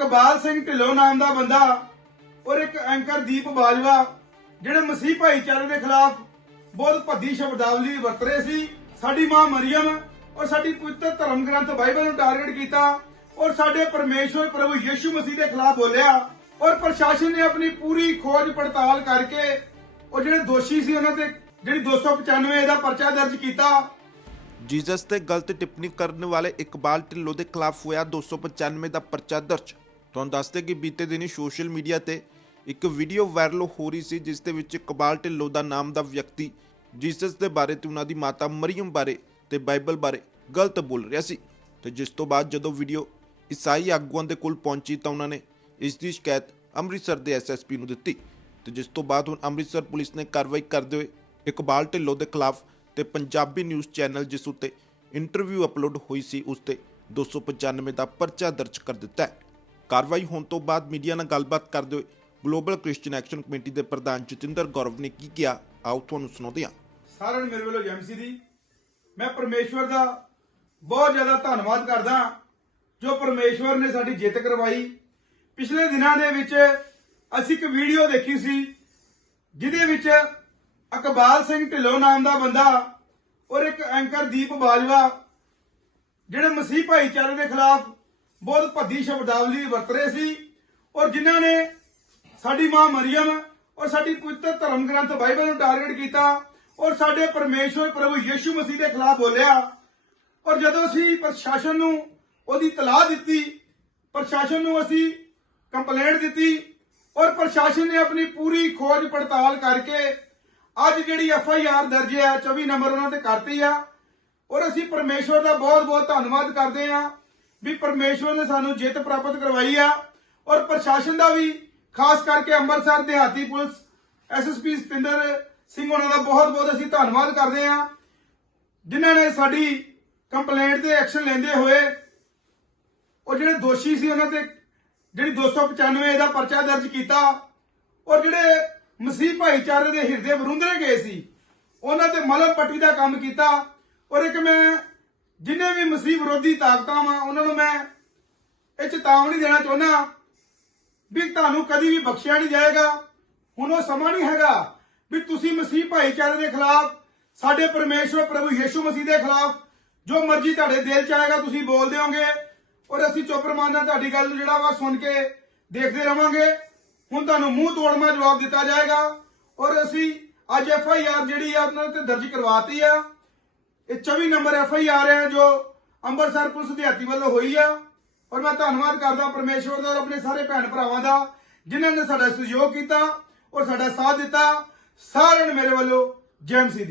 ਇਕਬਾਲ ਸਿੰਘ ਢਿੱਲੋਂ ਨਾਮ ਦਾ ਬੰਦਾ ਔਰ ਇੱਕ ਐਂਕਰ ਦੀਪ ਬਾਜਵਾ, ਜਿਹੜੇ ਮਸੀਹ ਭਾਈਚਾਰੇ ਦੇ ਖਿਲਾਫ ਬਹੁਤ ਭੱਦੀ ਸ਼ਬਦਾਵਲੀ ਵਰਤ ਰਹੇ ਸੀ। ਸਾਡੀ ਮਾਂ ਮਰੀਮ ਔਰ ਸਾਡੀ ਪਵਿੱਤਰ ਧਰਮ ਗ੍ਰੰਥ ਬਾਈਬਲ ਨੂੰ ਟਾਰਗੇਟ ਕੀਤਾ ਔਰ ਸਾਡੇ ਪਰਮੇਸ਼ਵਰ ਪ੍ਰਭੂ ਯਿਸੂ ਮਸੀਹ ਦੇ ਖਿਲਾਫ ਬੋਲਿਆ ਔਰ ਪ੍ਰਸ਼ਾਸਨ ਨੇ ਆਪਣੀ ਪੂਰੀ ਖੋਜ ਪੜਤਾਲ ਕਰਕੇ ਉਹ ਜਿਹੜੇ ਦੋਸ਼ੀ ਸੀ ਉਹਨਾਂ ਤੇ ਜਿਹੜੀ 295 ਦਾ ਪਰਚਾ ਦਰਜ ਕੀਤਾ। ਜੀਸਸ ਤੇ ਗਲਤ ਟਿੱਪਣੀ ਕਰਨ ਵਾਲੇ ਇਕਬਾਲ ਢਿੱਲੋਂ ਦੇ ਖਿਲਾਫ ਹੋਇਆ 295 ਦਾ ਪਰਚਾ ਦਰਜ। ਤੁਹਾਨੂੰ ਦੱਸਦੇ ਕਿ ਬੀਤੇ ਦਿਨੀ ਸੋਸ਼ਲ ਮੀਡੀਆ ਤੇ ਇੱਕ ਵੀਡੀਓ ਵਾਇਰਲ ਹੋ ਰਹੀ ਸੀ, ਜਿਸ ਦੇ ਵਿੱਚ ਇਕਬਾਲ ਢਿੱਲੋਂ ਦਾ ਨਾਮ ਦਾ ਵਿਅਕਤੀ ਜੀਸਸ ਦੇ ਬਾਰੇ ਤੇ ਉਹਨਾਂ ਦੀ ਮਾਤਾ ਮਰੀਮ ਬਾਰੇ ਤੇ ਬਾਈਬਲ ਬਾਰੇ ਗਲਤ ਬੋਲ ਰਿਹਾ ਸੀ। ਤੇ ਜਿਸ ਤੋਂ ਬਾਅਦ ਜਦੋਂ ਵੀਡੀਓ ਈਸਾਈ ਆਗੂਆਂ ਦੇ ਕੋਲ ਪਹੁੰਚੀ ਤਾਂ ਉਹਨਾਂ ਨੇ ਇਸ ਦੀ ਸ਼ਿਕਾਇਤ ਅੰਮ੍ਰਿਤਸਰ ਦੇ ਐਸਐਸਪੀ ਨੂੰ ਦਿੱਤੀ। ਤੇ ਜਿਸ ਤੋਂ ਬਾਅਦ ਹੁਣ ਅੰਮ੍ਰਿਤਸਰ ਪੁਲਿਸ ਨੇ ਕਾਰਵਾਈ ਕਰਦੇ ਹੋਏ ਇਕਬਾਲ ਢਿੱਲੋਂ ਦੇ ਖਿਲਾਫ ਤੇ ਪੰਜਾਬੀ ਨਿਊਜ਼ ਚੈਨਲ ਜਿਸ ਉੱਤੇ ਇੰਟਰਵਿਊ ਅਪਲੋਡ ਹੋਈ ਸੀ, ਉਸ ਤੇ 295 ਦਾ ਪਰਚਾ ਦਰਜ ਕਰ ਦਿੱਤਾ ਹੈ। ਕਾਰਵਾਈ ਹੋਣ ਤੋਂ ਬਾਅਦ ਮੀਡੀਆ ਨਾਲ ਗੱਲਬਾਤ ਕਰਦੇ ਹੋਏ ਗਲੋਬਲ ਕ੍ਰਿਸਚੀਅਨ ਐਕਸ਼ਨ ਕਮੇਟੀ ਦੇ ਪ੍ਰਧਾਨ ਜਤਿੰਦਰ ਗੌਰਵ ਨੇ ਕੀ ਕਿਹਾ? ਆਓ ਤੁਹਾਨੂੰ ਸੁਣਾਉਂਦੇ ਹਾਂ। ਸਾਰਿਆਂ ਨੂੰ ਮੇਰੇ ਵੱਲੋਂ ਜੈਮਸੀ ਦੀ। ਮੈਂ ਪਰਮੇਸ਼ਵਰ ਦਾ ਬਹੁਤ ਜ਼ਿਆਦਾ ਧੰਨਵਾਦ ਕਰਦਾ ਜੋ ਪਰਮੇਸ਼ਵਰ ਨੇ ਸਾਡੀ ਜਿੱਤ ਕਰਵਾਈ। ਪਿਛਲੇ ਦਿਨਾਂ ਦੇ ਵਿੱਚ ਅਸੀਂ ਇੱਕ ਵੀਡੀਓ ਦੇਖੀ ਸੀ, ਜਿਹਦੇ ਵਿੱਚ ਅਕਬਾਲ ਸਿੰਘ ਢਿੱਲੋਂ ਨਾਮ ਦਾ ਬੰਦਾ ਔਰ ਇੱਕ ਐਂਕਰ ਦੀਪ ਬਾਜਵਾ, ਜਿਹੜੇ ਮਸੀਹ ਭਾਈਚਾਰੇ ਦੇ ਖਿਲਾਫ ਬਹੁਤ ਭੱਦੀ ਸ਼ਬਦਾਵਲੀ ਵਰਤ ਰਹੇ ਸੀ ਔਰ ਜਿਨ੍ਹਾਂ ਨੇ ਸਾਡੀ ਮਾਂ ਮਰੀਮ ਔਰ ਸਾਡੀ ਪਵਿੱਤਰ ਧਰਮ ਗ੍ਰੰਥ ਬਾਈਬਲ ਨੂੰ ਟਾਰਗੇਟ ਕੀਤਾ ਔਰ ਸਾਡੇ ਪਰਮੇਸ਼ਵਰ ਪ੍ਰਭੂ ਯਿਸੂ ਮਸੀਹ ਦੇ ਖਿਲਾਫ ਬੋਲਿਆ ਔਰ ਜਦੋਂ ਅਸੀਂ ਪ੍ਰਸ਼ਾਸਨ ਨੂੰ ਉਹਦੀ ਤਲਾਹ ਦਿੱਤੀ, ਪ੍ਰਸ਼ਾਸਨ ਨੂੰ ਅਸੀਂ ਕੰਪਲੇਂਟ ਦਿੱਤੀ ਔਰ ਪ੍ਰਸ਼ਾਸਨ ਨੇ ਆਪਣੀ ਪੂਰੀ ਖੋਜ ਪੜਤਾਲ ਕਰਕੇ ਅੱਜ ਜਿਹੜੀ ਐਫ ਆਈ ਆਰ ਦਰਜ ਹੈ 24 ਨੰਬਰ ਉਹਨਾਂ ਤੇ ਕਰਤੀ ਆ ਔਰ ਅਸੀਂ ਪਰਮੇਸ਼ਵਰ ਦਾ ਬਹੁਤ ਬਹੁਤ ਧੰਨਵਾਦ ਕਰਦੇ ਹਾਂ। ਵੀ ਪਰਮੇਸ਼ਵਰ ਨੇ ਸਾਨੂੰ ਜਿੱਤ ਪ੍ਰਾਪਤ ਕਰਵਾਈ ਆ ਔਰ ਪ੍ਰਸ਼ਾਸਨ ਦਾ ਵੀ, ਖਾਸ ਕਰਕੇ ਅੰਮ੍ਰਿਤਸਰ, ਦਿਹਾਤੀ ਪੁਲਿਸ ਐਸਐਸਪੀ ਸਤਿੰਦਰ ਸਿੰਘ ਉਹਨਾਂ ਦਾ ਬਹੁਤ ਬਹੁਤ ਅਸੀਂ ਧੰਨਵਾਦ ਕਰਦੇ ਹਾਂ, ਜਿਨ੍ਹਾਂ ਨੇ ਸਾਡੀ ਕੰਪਲੇਂਟ ਤੇ ਐਕਸ਼ਨ ਲੈਂਦੇ ਹੋਏ ਉਹ ਜਿਹੜੇ ਦੋਸ਼ੀ ਸੀ ਉਹਨਾਂ ਤੇ, ਜਿਹੜੀ 295 ਦਾ ਪਰਚਾ ਦਰਜ ਕੀਤਾ ਔਰ ਜਿਹੜੇ ਮਸੀਹ ਭਾਈਚਾਰੇ ਦੇ ਹਿਰਦੇ ਵਰੁੰਦਰੇ ਗਏ ਸੀ, ਉਹਨਾਂ ਤੇ ਮਲਮ ਪੱਟੀ ਦਾ ਕੰਮ ਕੀਤਾ ਔਰ ਇੱਕ ਮੈਂ ਜਿੰਨੇ ਵੀ ਮਸੀਹ ਵਿਰੋਧੀ ਤਾਕਤਾਂ ਵਾ, ਉਹਨਾਂ ਨੂੰ ਮੈਂ ਇਹ ਚੇਤਾਵਨੀ ਦੇਣਾ ਚਾਹੁੰਦਾ ਵੀ ਤੁਹਾਨੂੰ ਕਦੀ ਵੀ ਬਖਸ਼ਿਆ ਨਹੀਂ ਜਾਏਗਾ। ਹੁਣ ਉਹ ਸਮਾਂ ਨਹੀਂ ਹੈਗਾ ਵੀ ਤੁਸੀਂ ਮਸੀਹ ਭਾਈਚਾਰੇ ਦੇ ਖਿਲਾਫ, ਸਾਡੇ ਪਰਮੇਸ਼ਵਰ ਪ੍ਰਭੂ ਯਿਸੂ ਮਸੀਹ ਦੇ ਖਿਲਾਫ ਜੋ ਮਰਜ਼ੀ ਤੁਹਾਡੇ ਦਿਲ ਚ ਆਏਗਾ ਤੁਸੀਂ ਬੋਲਦੇ ਹੋਗੇ ਔਰ ਅਸੀਂ ਚੁੱਪ ਰਮਾਨਾ ਤੁਹਾਡੀ ਗੱਲ ਨੂੰ ਜਿਹੜਾ ਵਾ ਸੁਣ ਕੇ ਦੇਖਦੇ ਰਵਾਂਗੇ। ਹੁਣ ਤੁਹਾਨੂੰ ਮੂੰਹ ਤੋੜਮਾ ਜਵਾਬ ਦਿੱਤਾ ਜਾਏਗਾ ਔਰ ਅਸੀਂ ਅੱਜ ਐਫ ਆਈ ਆਰ ਜਿਹੜੀ ਆ, ਉਹਨਾਂ ਤੇ ਦਰਜ ਕਰਵਾਤੀ ਆ। ਇਹ 24 ਨੰਬਰ ਐਫ ਆਈ ਆਰ ਹੈ ਜੋ ਅੰਮ੍ਰਿਤਸਰ ਪੁਲਿਸ ਦਿਹਾਤੀ ਵੱਲੋਂ ਹੋਈ ਆ। ਔਰ ਮੈਂ ਧੰਨਵਾਦ ਕਰਦਾ ਪਰਮੇਸ਼ਵਰ ਦਾ ਔਰ ਆਪਣੇ ਸਾਰੇ ਭੈਣ ਭਰਾਵਾਂ ਦਾ, ਜਿਨ੍ਹਾਂ ਨੇ ਸਾਡਾ ਸਹਿਯੋਗ ਕੀਤਾ ਔਰ ਸਾਡਾ ਸਾਥ ਦਿੱਤਾ। ਸਾਰਿਆਂ ਨੂੰ ਮੇਰੇ ਵੱਲੋਂ ਜੈਮ ਸੀ ਦੀ।